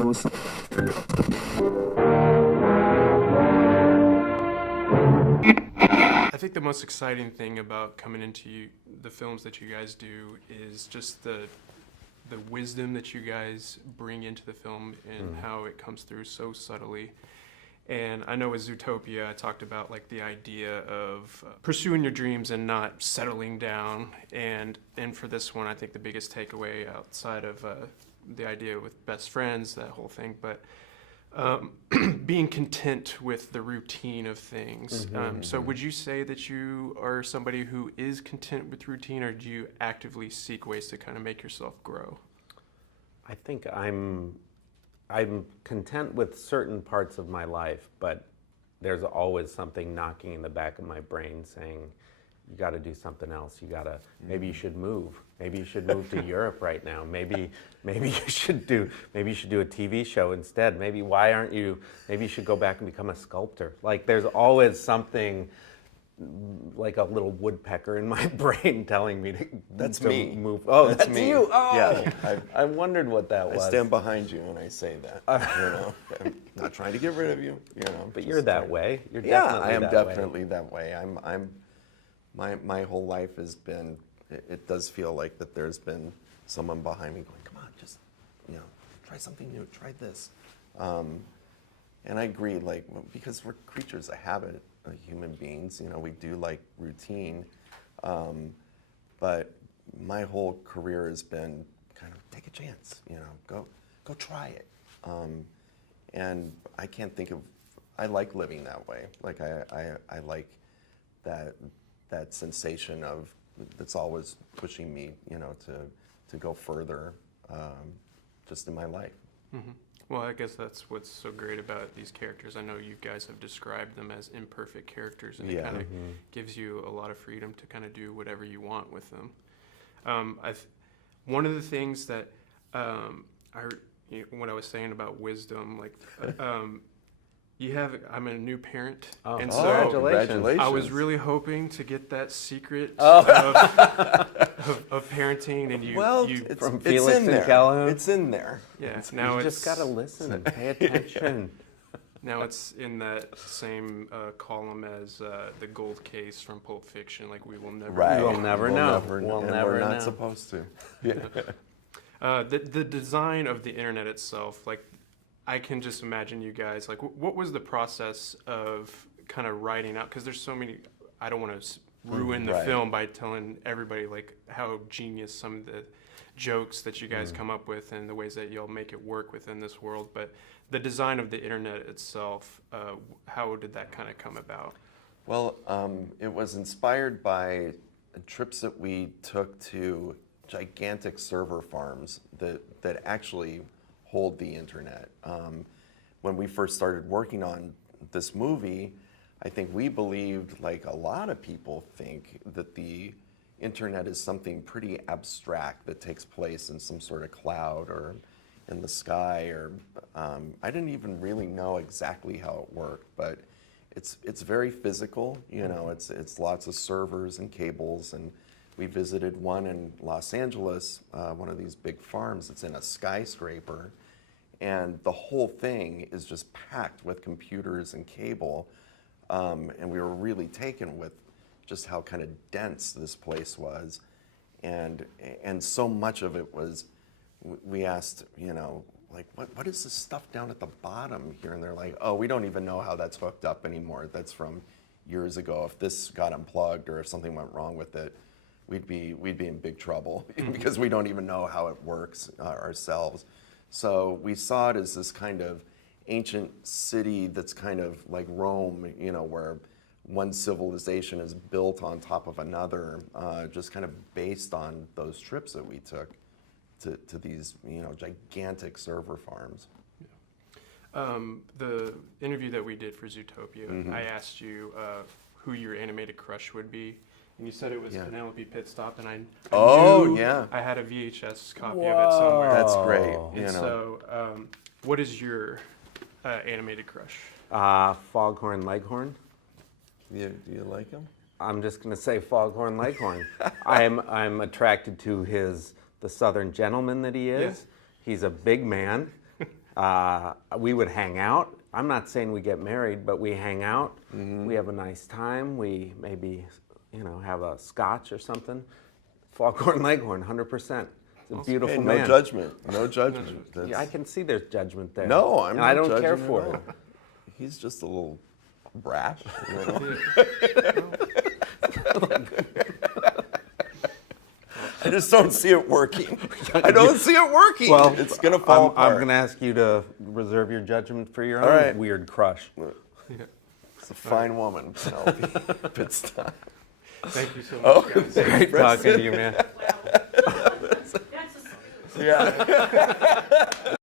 I think the most exciting thing about coming into the films that you guys do is just the wisdom that you guys bring into the film and how it comes through so subtly. And I know with Zootopia, I talked about like the idea of pursuing your dreams and not settling down. And for this one, I think the biggest takeaway outside of the idea with best friends, that whole thing, but being content with the routine of things. So would you say that you are somebody who is content with routine, or do you actively seek ways to kind of make yourself grow? I think I'm content with certain parts of my life, but there's always something knocking in the back of my brain saying, you got to do something else. You got to, maybe you should move. Maybe you should move to Europe right now. Maybe you should do a TV show instead. Maybe you should go back and become a sculptor. Like there's always something like a little woodpecker in my brain telling me to move. Oh, that's me. You. Oh, yeah. I wondered what that was. I stand behind you when I say that. I'm not trying to get rid of you. But you're that way. You're I am definitely definitely that way. My whole life has been. It does feel like that. There's been someone behind me going, "Come on, just try something new. Try this." And I agree, like because we're creatures of habit. Human beings, we do like routine, but my whole career has been kind of take a chance, go try it, and I can't think of. I like living that way. Like I like that sensation of that's always pushing me, to go further, just in my life. Mm-hmm. Well, I guess that's what's so great about these characters. I know you guys have described them as imperfect characters, and it kind of gives you a lot of freedom to kind of do whatever you want with them. One of the things that when I was saying about wisdom, like I'm a new parent, and so congratulations. I was really hoping to get that secret of parenting, and from Felix and Calhoun. It's in there. Yeah, you just gotta listen and pay attention. Now it's in that same column as the gold case from Pulp Fiction. Like we will never. Right. We'll never know. We're not supposed to. Yeah. The design of the internet itself, like I can just imagine you guys. Like, what was the process of kind of writing out? Because there's so many. I don't want to ruin the film by telling everybody like how genius some of the jokes that you guys come up with and the ways that you'll make it work within this world. But the design of the internet itself, how did that kind of come about? Well, it was inspired by trips that we took to gigantic server farms that actually hold the internet. When we first started working on this movie, I think we believed, like a lot of people think, that the internet is something pretty abstract that takes place in some sort of cloud or in the sky, or I didn't even really know exactly how it worked, but it's very physical. It's lots of servers and cables, and we visited one in Los Angeles, one of these big farms. It's in a skyscraper, and the whole thing is just packed with computers and cable. And we were really taken with just how kind of dense this place was, and so much of it was. We asked, like, what is this stuff down at the bottom here? And they're like, oh, we don't even know how that's hooked up anymore. That's from years ago. If this got unplugged or if something went wrong with it, we'd be in big trouble because we don't even know how it works ourselves. So we saw it as this kind of ancient city that's kind of like Rome, where one civilization is built on top of another, just kind of based on those trips that we took to these, gigantic server farms. The interview that we did for Zootopia, I asked you who your animated crush would be, and you said it was Penelope Pitstop, and I knew I had a VHS copy of it somewhere. That's great. And so, what is your animated crush? Foghorn Leghorn. Do you like him? I'm just going to say Foghorn Leghorn. I'm attracted to the Southern gentleman that he is. Yeah. He's a big man. We would hang out. I'm not saying we get married, but we hang out. We have a nice time. We maybe, have a scotch or something. Foghorn Leghorn, 100%. It's a beautiful Hey, man. no judgment. No judgment. Yeah, I can see there's judgment there. No, I'm and not I don't judging care at for all. it. He's just a little brash. I just don't see it working. I don't see it working. Well, it's gonna fall I'm apart. going to ask you to reserve your judgment for your All own right. weird crush. It's a fine woman, Penelope Pitstop. Thank you so much, Oh, guys. Great talking to you, man. Wow. That's a scoop. Yeah.